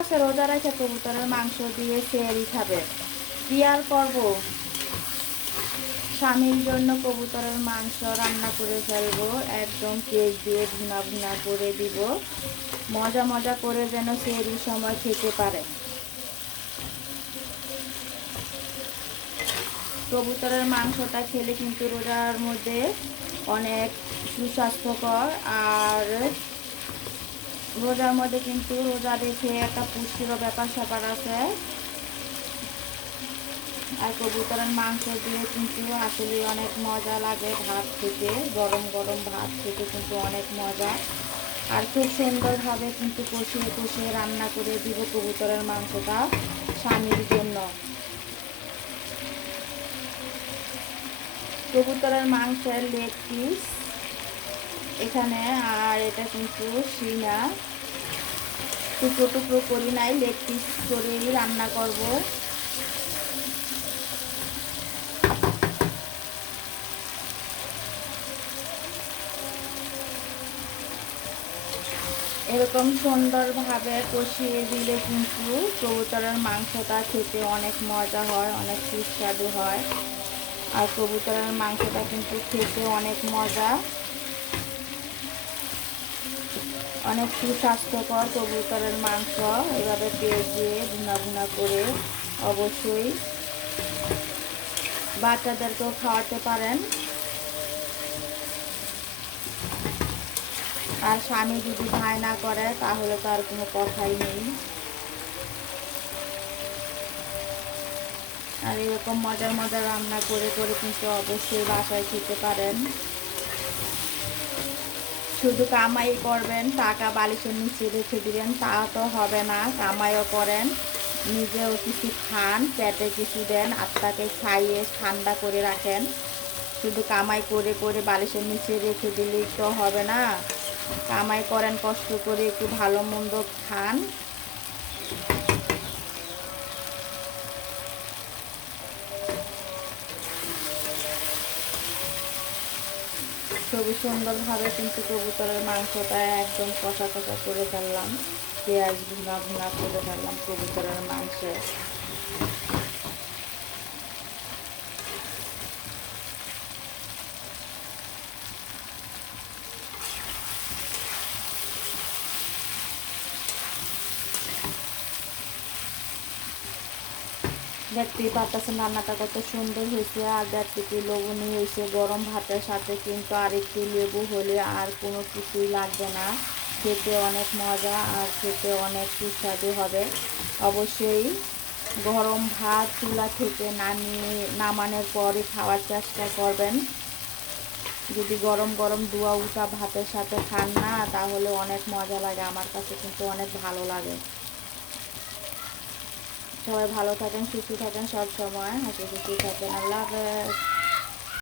আছে রোজা রেখে কবুতরের মাংস দিয়ে সেরি খাবে। কি আর করব স্বামীর জন্য কবুতরের মাংস রান্না করে ফেলব, একদম পেঁয়াজ দিয়ে ভুনা ভুনা করে দিব। মজা মজা করে যেন সেরি সময় খেতে পারে। কবুতরের মাংসটা খেলে কিন্তু রোজার মধ্যে অনেক সুস্বাস্থ্যকর আর রোজার মধ্যে কিন্তু রোজা রেখে একটা পুষ্টিরও ব্যাপার স্যাপার আছে। আর কবুতরের মাংস দিয়ে কিন্তু আসলে অনেক মজা লাগে ভাত খেতে, গরম গরম ভাত খেতে কিন্তু অনেক মজা। আর খুব সুন্দরভাবে কিন্তু কষিয়ে কষিয়ে রান্না করে দিব কবুতরের মাংসটা স্বামীর জন্য। কবুতরের মাংসের লেগ পিস এখানে আর এটা কিন্তু শিঙা। টুকরো টুকরো করি নাই, লেগ পিস করেই রান্না করব। এরকম সুন্দরভাবে কষিয়ে দিলে কিন্তু কবুতরের মাংসটা খেতে অনেক মজা হয়, অনেক সুস্বাদু হয়। আর কবুতরের মাংসটা কিন্তু খেতে অনেক মজা। অনেক সুস্বাস্থ্যকর কবুতরের মাংস। এভাবে পেঁয়াজ দিয়ে ভুনা ভুনা করে অবশ্যই বাচ্চাদেরকেও খাওয়াতে পারেন। আর স্বামী যদি ভাই না করে, তাহলে তো আর কোনো কথাই নেই। আর এরকম মজার মজার রান্না করে করে কিন্তু অবশ্যই বাসায় খেতে পারেন। শুধু কামাই করবেন, টাকা বালিশের নিচে রেখে দিবেন, তা তো হবে না। কামাইও করেন, নিজেও কিছু খান, পেটে কিছু দেন, আত্মাকে খাইয়ে ঠান্ডা করে রাখেন। শুধু কামাই করে করে বালিশের নিচে রেখে দিলেই তো হবে না। কামাই করেন, কষ্ট করে একটু ভালো মন্দ খান। খুবই সুন্দরভাবে কিন্তু কবুতরের মাংসটা একদম কষা কষা করে ফেললাম। পেঁয়াজ ভুনা ভুনা করে ফেললাম কবুতরের মাংস। দেখতেই পারতেছেন, রান্নাটা কত সুন্দর হয়েছে। আর দেখতে কি লবণী হয়েছে, গরম ভাতের সাথে কিন্তু আর একটু লেবু হলে আর কোনো কিছুই লাগবে না। খেতে অনেক মজা আর খেতে অনেক সুস্বাদু হবে। অবশ্যই গরম ভাত চুলা থেকে নামিয়ে, নামানোর পরে খাওয়ার চেষ্টা করবেন। যদি গরম গরম দুয়া উঠা ভাতের সাথে খান না, তাহলে অনেক মজা লাগে। আমার কাছে কিন্তু অনেক ভালো লাগে। সবাই ভালো থাকেন সুস্থ থাকেন সব সময়। হাসি খুশি থাকেন আল্লাহ হাফেজ।